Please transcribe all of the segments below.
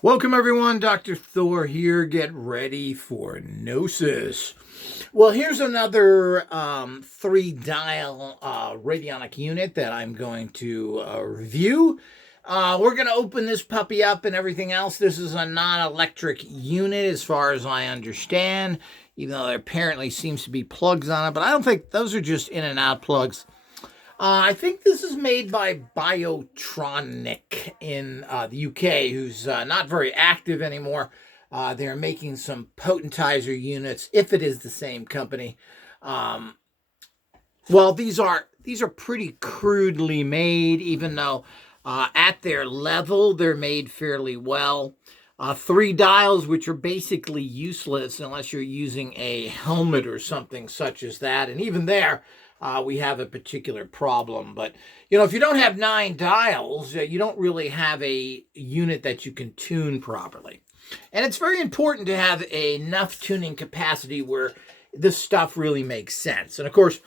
Welcome everyone, Dr. Thor here. Get ready for Gnosis. Well, here's another 3-dial radionic unit that I'm going to review. We're going to open this puppy up and everything else. This is a non-electric unit as far as I understand, even though there apparently seems to be plugs on it, but I don't think those are just in and out plugs. I think this is made by Biotronix in the UK, who's not very active anymore. They're making some potentizer units, if it is the same company. Well, these are pretty crudely made, even though at their level they're made fairly well. 3 dials, which are basically useless unless you're using a helmet or something such as that, and even there. We have a particular problem. But, if you don't have 9 dials, you don't really have a unit that you can tune properly. And it's very important to have enough tuning capacity where this stuff really makes sense. And, of course,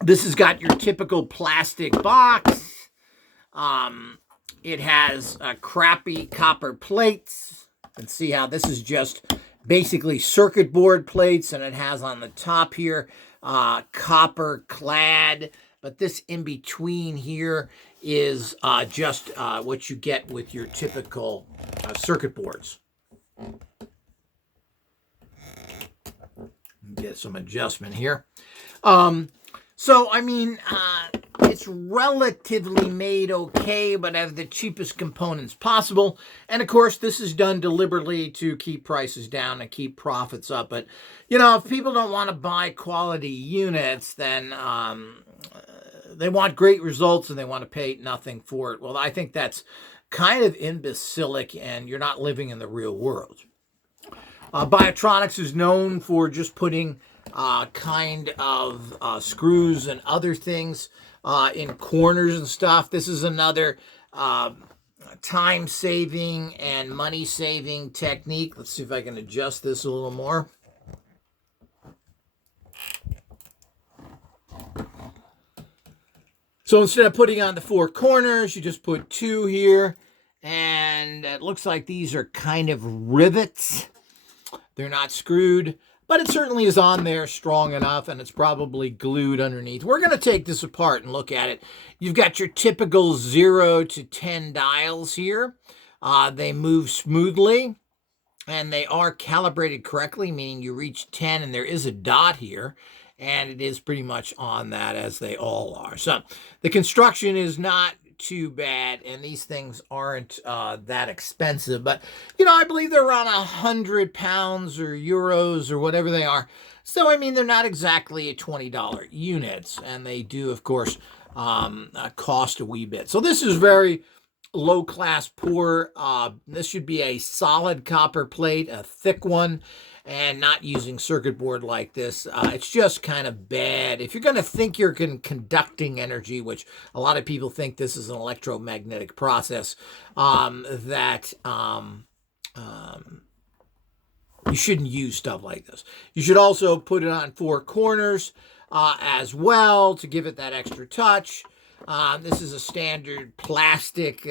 this has got your typical plastic box. It has crappy copper plates. You can see how this is just basically circuit board plates, and it has on the top here copper clad, but this in between here is just what you get with your typical circuit boards. Get some adjustment here. So, I mean, it's relatively made okay, but have the cheapest components possible. And, of course, this is done deliberately to keep prices down and keep profits up. But, if people don't want to buy quality units, then they want great results and they want to pay nothing for it. Well, I think that's kind of imbecilic, and you're not living in the real world. Biotronix is known for just putting kind of screws and other things in corners and stuff. This is another time-saving and money-saving technique. Let's see if I can adjust this a little more. So instead of putting on the 4 corners, you just put 2 here. And it looks like these are kind of rivets. They're not screwed, but it certainly is on there strong enough, and it's probably glued underneath. We're going to take this apart and look at it. You've got your typical 0 to 10 dials here. They move smoothly, and they are calibrated correctly, meaning you reach 10, and there is a dot here, and it is pretty much on that, as they all are. So the construction is not too bad, and these things aren't that expensive, but I believe they're around 100 pounds or euros or whatever they are. So I mean, they're not exactly $20 units, and they do, of course, cost a wee bit. So this is very low class, poor. This should be a solid copper plate, a thick one, and not using circuit board like this. It's just kind of bad. If you're going to think you're conducting energy, which a lot of people think this is an electromagnetic process, that you shouldn't use stuff like this. You should also put it on 4 corners as well to give it that extra touch. This is a standard plastic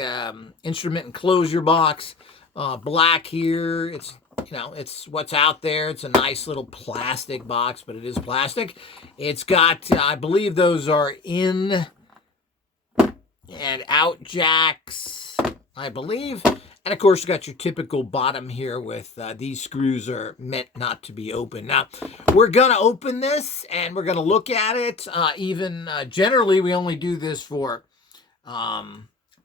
instrument enclosure box. Black here. It's what's out there. It's a nice little plastic box, but it is plastic. It's got, I believe those are in and out jacks, I believe. And, of course, you got your typical bottom here with these screws are meant not to be open. Now, we're going to open this, and we're going to look at it. Generally, we only do this for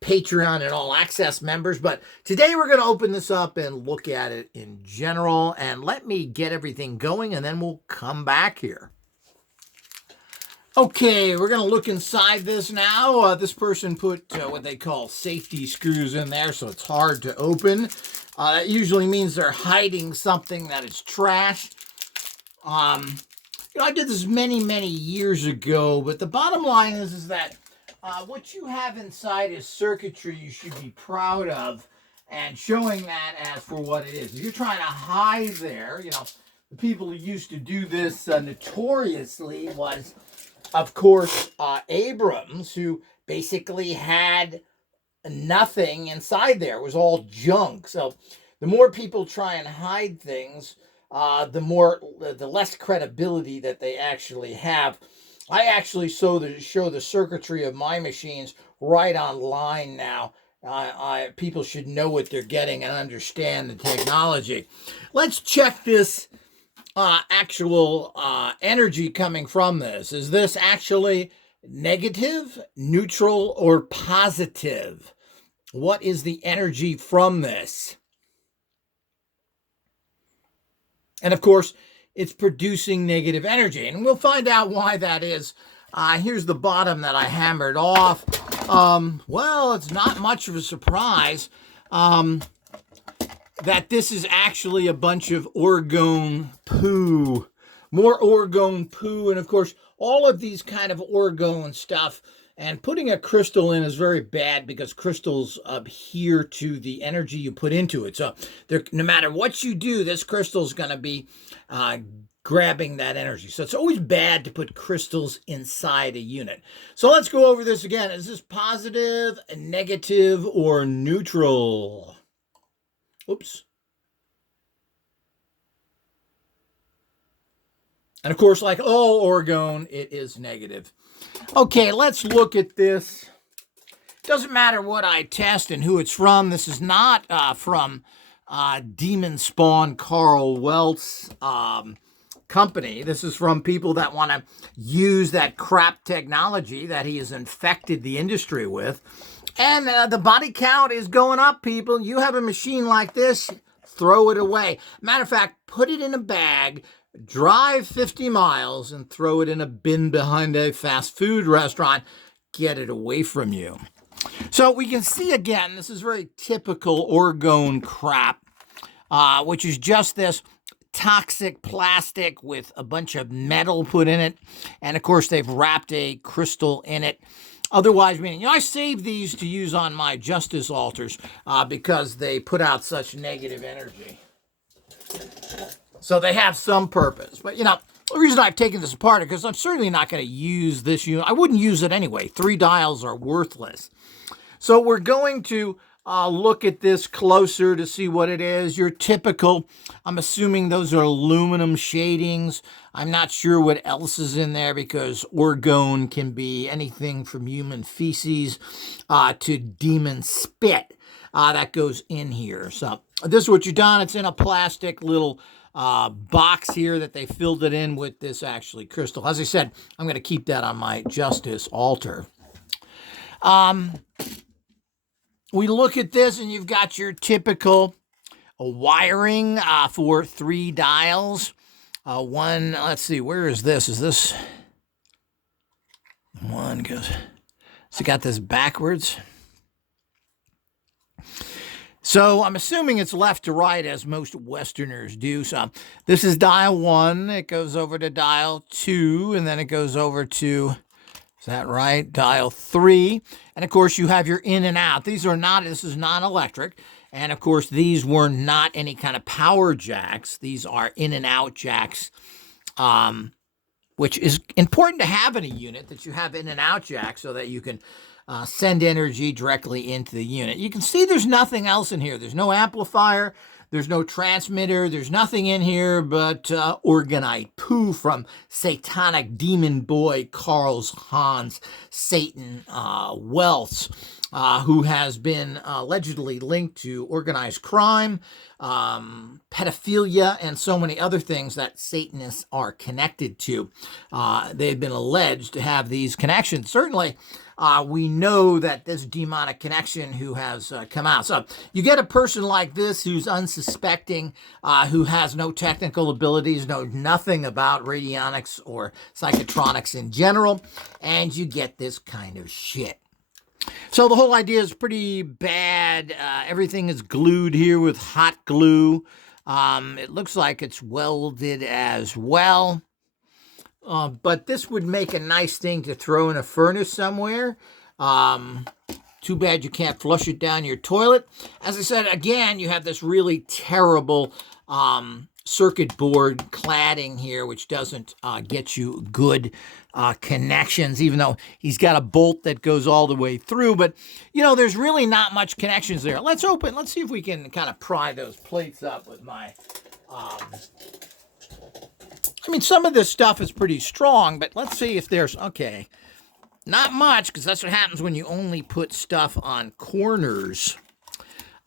Patreon and all access members, but today we're going to open this up and look at it in general, and let me get everything going, and then we'll come back here. Okay, we're going to look inside this now. This person put what they call safety screws in there, so it's hard to open. That usually means they're hiding something that is trash. I did this many, many years ago, but the bottom line is that what you have inside is circuitry you should be proud of, and showing that as for what it is. If you're trying to hide there, the people who used to do this notoriously was, of course, Abrams, who basically had nothing inside there. It was all junk. So the more people try and hide things, the less credibility that they actually have. I actually show the circuitry of my machines right online now. People should know what they're getting and understand the technology. Let's check this actual energy coming from this. Is this actually negative, neutral, or positive? What is the energy from this? And of course, it's producing negative energy. And we'll find out why that is. Here's the bottom that I hammered off. Well, it's not much of a surprise that this is actually a bunch of orgone poo. More orgone poo. And of course, all of these kind of orgone stuff. And putting a crystal in is very bad because crystals adhere to the energy you put into it. So no matter what you do, this crystal is going to be grabbing that energy. So it's always bad to put crystals inside a unit. So let's go over this again. Is this positive, negative, or neutral? Oops. And of course, like all orgone, it is negative. Okay, let's look at this. Doesn't matter what I test and who it's from. This is not from Demon Spawn Carl Welt's company. This is from people that want to use that crap technology that he has infected the industry with. And the body count is going up, people. You have a machine like this, throw it away. Matter of fact, put it in a bag, drive 50 miles, and throw it in a bin behind a fast food restaurant. Get it away from you. So we can see again, this is very typical orgone crap, which is just this toxic plastic with a bunch of metal put in it. And of course, they've wrapped a crystal in it. Otherwise, meaning, I save these to use on my justice altars because they put out such negative energy. So they have some purpose. But, the reason I've taken this apart is because I'm certainly not going to use this unit. I wouldn't use it anyway. 3 dials are worthless. So we're going to look at this closer to see what it is. Your typical, I'm assuming those are aluminum shadings. I'm not sure what else is in there because orgone can be anything from human feces to demon spit that goes in here. So this is what you've done. It's in a plastic little box here that they filled it in with this actually crystal. As I said, I'm going to keep that on my justice altar. We look at this and you've got your typical wiring for 3 dials. One, let's see, where is this? Is this one goes, so you got this backwards. So I'm assuming it's left to right as most Westerners do. So this is dial 1. It goes over to dial 2, and then it goes over to, is that right? Dial 3. And of course, you have your in and out. This is non-electric. And of course, these were not any kind of power jacks. These are in and out jacks, which is important to have in a unit, that you have in and out jacks so that you can send energy directly into the unit. You can see there's nothing else in here. There's no amplifier. There's no transmitter. There's nothing in here but orgonite poo from satanic demon boy Carl Hans Satan Welts, who has been allegedly linked to organized crime, pedophilia, and so many other things that Satanists are connected to. They've been alleged to have these connections. Certainly, we know that this demonic connection who has come out. So you get a person like this who's unsuspecting, who has no technical abilities, knows nothing about radionics or psychotronics in general, and you get this kind of shit. So the whole idea is pretty bad. Everything is glued here with hot glue. It looks like it's welded as well. But this would make a nice thing to throw in a furnace somewhere. Too bad you can't flush it down your toilet. As I said, again, you have this really terrible circuit board cladding here, which doesn't get you good connections, even though he's got a bolt that goes all the way through. But, you know, there's really not much connections there. Let's see if we can kind of pry those plates up with my... I mean, some of this stuff is pretty strong, but let's see if there's... Okay, not much, because that's what happens when you only put stuff on corners.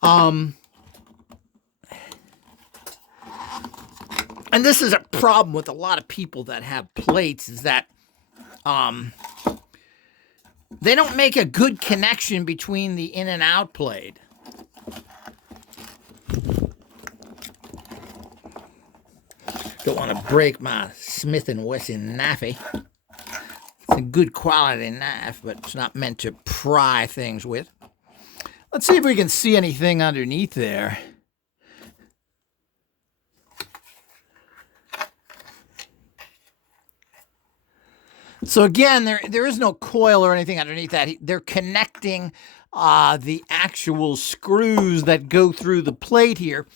And this is a problem with a lot of people that have plates, is that they don't make a good connection between the in and out plate. Don't want to break my Smith & Wesson knifey. It's a good quality knife, but it's not meant to pry things with. Let's see if we can see anything underneath there. So again, there is no coil or anything underneath that. They're connecting the actual screws that go through the plate here.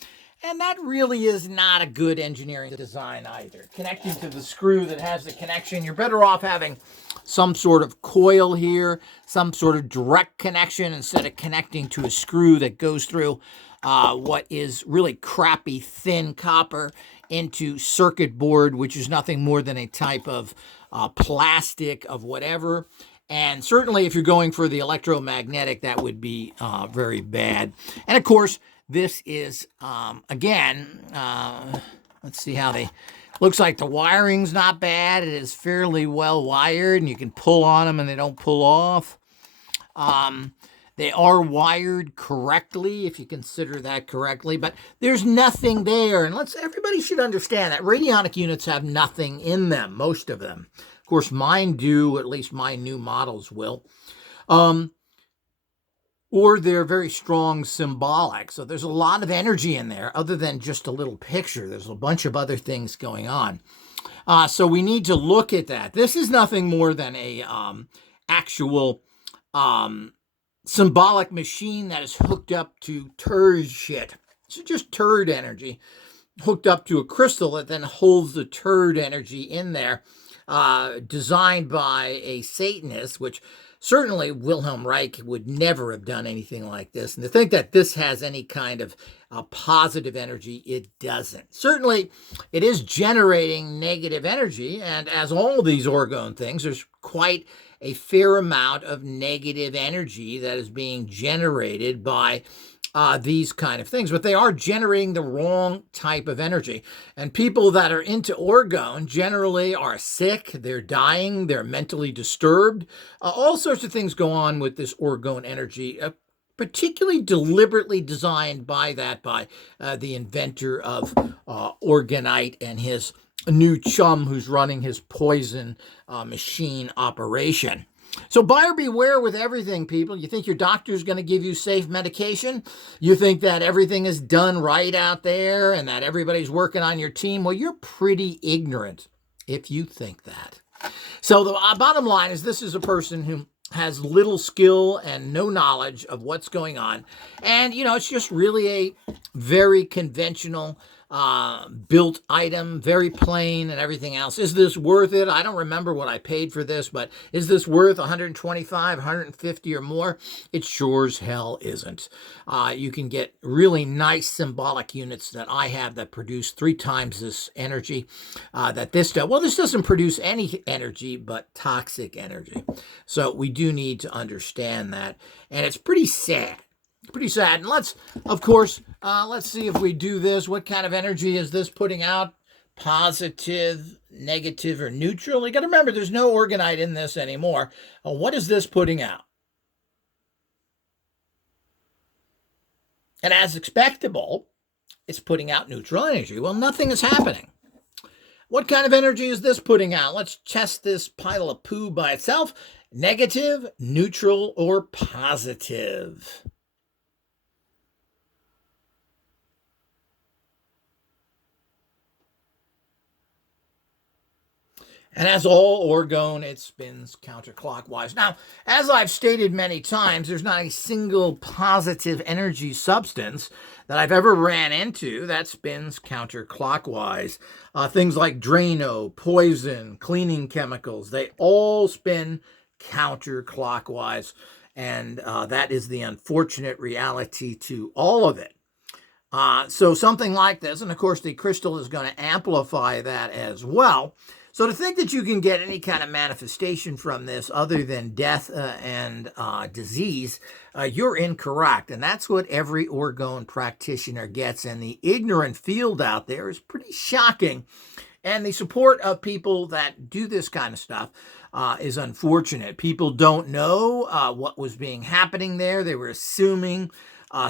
And that really is not a good engineering design either. Connecting to the screw that has the connection, you're better off having some sort of coil here, some sort of direct connection instead of connecting to a screw that goes through what is really crappy thin copper into circuit board, which is nothing more than a type of plastic of whatever. And certainly if you're going for the electromagnetic, that would be very bad. And of course, this is, again, let's see how they, looks like the wiring's not bad. It is fairly well wired, and you can pull on them and they don't pull off. They are wired correctly, if you consider that correctly, but there's nothing there. And everybody should understand that Radionic units have nothing in them, most of them. Of course, mine do, at least my new models will. Or they're very strong symbolic. So there's a lot of energy in there other than just a little picture. There's a bunch of other things going on. So we need to look at that. This is nothing more than a actual symbolic machine that is hooked up to turd shit. So just turd energy hooked up to a crystal that then holds the turd energy in there, designed by a Satanist, which certainly Wilhelm Reich would never have done anything like this. And to think that this has any kind of positive energy, it doesn't. Certainly, it is generating negative energy. And as all these Orgone things, there's quite a fair amount of negative energy that is being generated by these kind of things, but they are generating the wrong type of energy. And people that are into Orgone generally are sick, they're dying, they're mentally disturbed. All sorts of things go on with this Orgone energy, particularly deliberately designed by the inventor of Orgonite and his new chum who's running his poison machine operation. So buyer beware with everything, people. You think your doctor's going to give you safe medication? You think that everything is done right out there and that everybody's working on your team? Well, you're pretty ignorant if you think that. So the bottom line is this is a person who has little skill and no knowledge of what's going on. And, you know, it's just really a very conventional built item, very plain and everything else. Is this worth it? I don't remember what I paid for this, but is this worth 125, 150 or more? It sure as hell isn't. You can get really nice symbolic units that I have that produce 3 times this energy that this does. Well, this doesn't produce any energy but toxic energy. So we do need to understand that. And it's pretty sad. Pretty sad. And let's see if we do this. What kind of energy is this putting out? Positive, negative, or neutral? You got to remember, there's no Orgonite in this anymore. What is this putting out? And as expectable, it's putting out neutral energy. Well, nothing is happening. What kind of energy is this putting out? Let's test this pile of poo by itself. Negative, neutral, or positive? And as all orgone, it spins counterclockwise. Now, as I've stated many times, there's not a single positive energy substance that I've ever ran into that spins counterclockwise. Things like Drano, poison, cleaning chemicals, they all spin counterclockwise. And that is the unfortunate reality to all of it. So something like this, and of course the crystal is going to amplify that as well. So to think that you can get any kind of manifestation from this other than death and disease, you're incorrect. And that's what every orgone practitioner gets. And the ignorant field out there is pretty shocking. And the support of people that do this kind of stuff is unfortunate. People don't know what was being happening there. They were assuming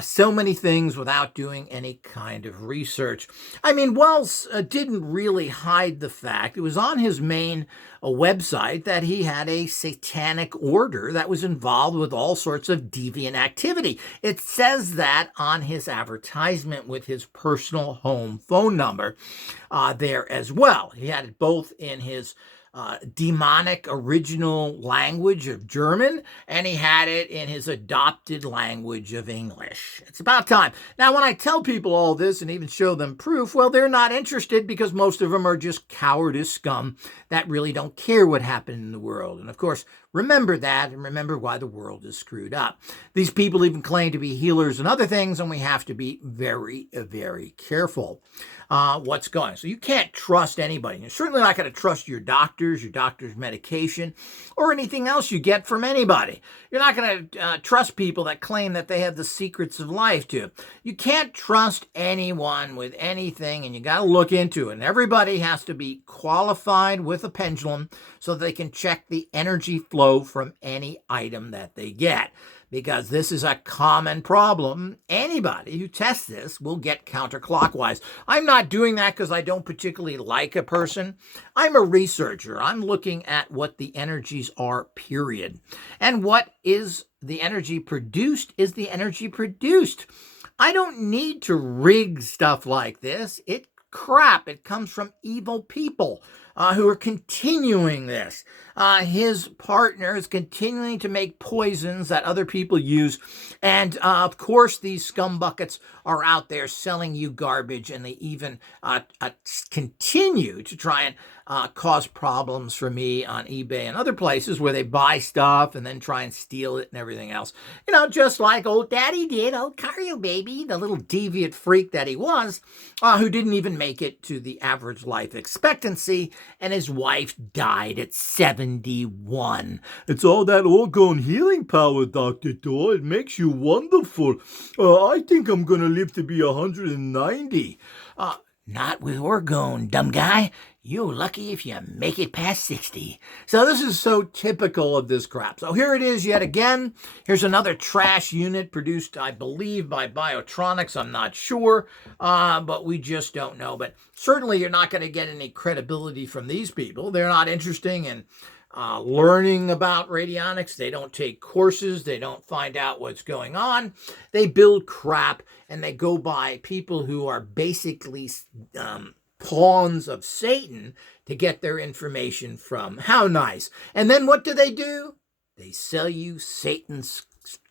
so many things without doing any kind of research. I mean, Wells didn't really hide the fact. It was on his main website that he had a satanic order that was involved with all sorts of deviant activity. It says that on his advertisement with his personal home phone number there as well. He had it both in his demonic original language of German, and he had it in his adopted language of English. It's about time. Now, when I tell people all this and even show them proof, well, they're not interested because most of them are just cowardice scum that really don't care what happened in the world. And of course, remember that and remember why the world is screwed up. These people even claim to be healers and other things, and we have to be very, very careful what's going on. So you can't trust anybody. You're certainly not going to trust your doctor's medication, or anything else you get from anybody. You're not going to trust people that claim that they have the secrets of life too. You can't trust anyone with anything, and you got to look into it. And everybody has to be qualified with a pendulum so they can check the energy flow from any item that they get, because this is a common problem. Anybody who tests this will get counterclockwise. I'm not doing that because I don't particularly like a person. I'm a researcher. I'm looking at what the energies are, period. And what is the energy produced is the energy produced. I don't need to rig stuff like this. It's crap. It comes from evil people who are continuing this. His partner is continuing to make poisons that other people use. And of course, these scumbuckets are out there selling you garbage, and they even continue to try and cause problems for me on eBay and other places where they buy stuff and then try and steal it and everything else. You know, just like old daddy did, old Cario baby, the little deviant freak that he was, who didn't even make it to the average life expectancy, and his wife died at 71. It's all that orgone healing power, Dr. Thor. It makes you wonderful. I think I'm going to live to be 190. Not with orgone, dumb guy. You're lucky if you make it past 60. So this is so typical of this crap. So here it is yet again. Here's another trash unit produced, I believe, by Biotronix. I'm not sure, but we just don't know. But certainly you're not going to get any credibility from these people. They're not interested in learning about radionics. They don't take courses. They don't find out what's going on. They build crap, and they go by people who are basically pawns of Satan to get their information from. How nice. And then what do? They sell you Satan's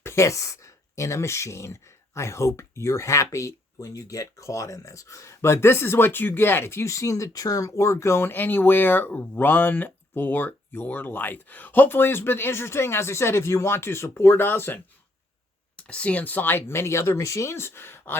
piss in a machine. I hope you're happy when you get caught in this. But this is what you get. If you've seen the term orgone anywhere, run for your life. Hopefully it's been interesting. As I said, if you want to support us and see inside many other machines,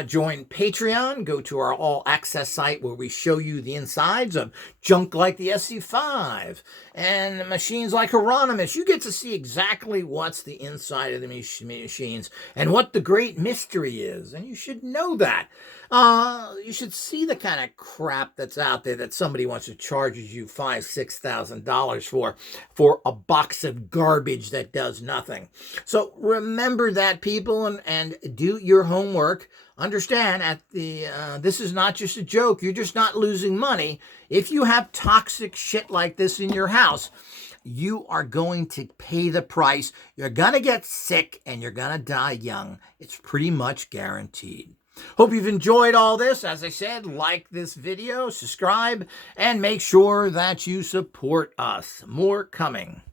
join Patreon. Go to our all-access site where we show you the insides of junk like the SC5 and machines like Hieronymus. You get to see exactly what's the inside of the machines and what the great mystery is. And you should know that. You should see the kind of crap that's out there that somebody wants to charge you $5,000-$6,000 for a box of garbage that does nothing. So remember that, people, and do your homework. Understand this is not just a joke. You're just not losing money. If you have toxic shit like this in your house, you are going to pay the price. You're going to get sick and you're going to die young. It's pretty much guaranteed. Hope you've enjoyed all this. As I said, like this video, subscribe, and make sure that you support us. More coming.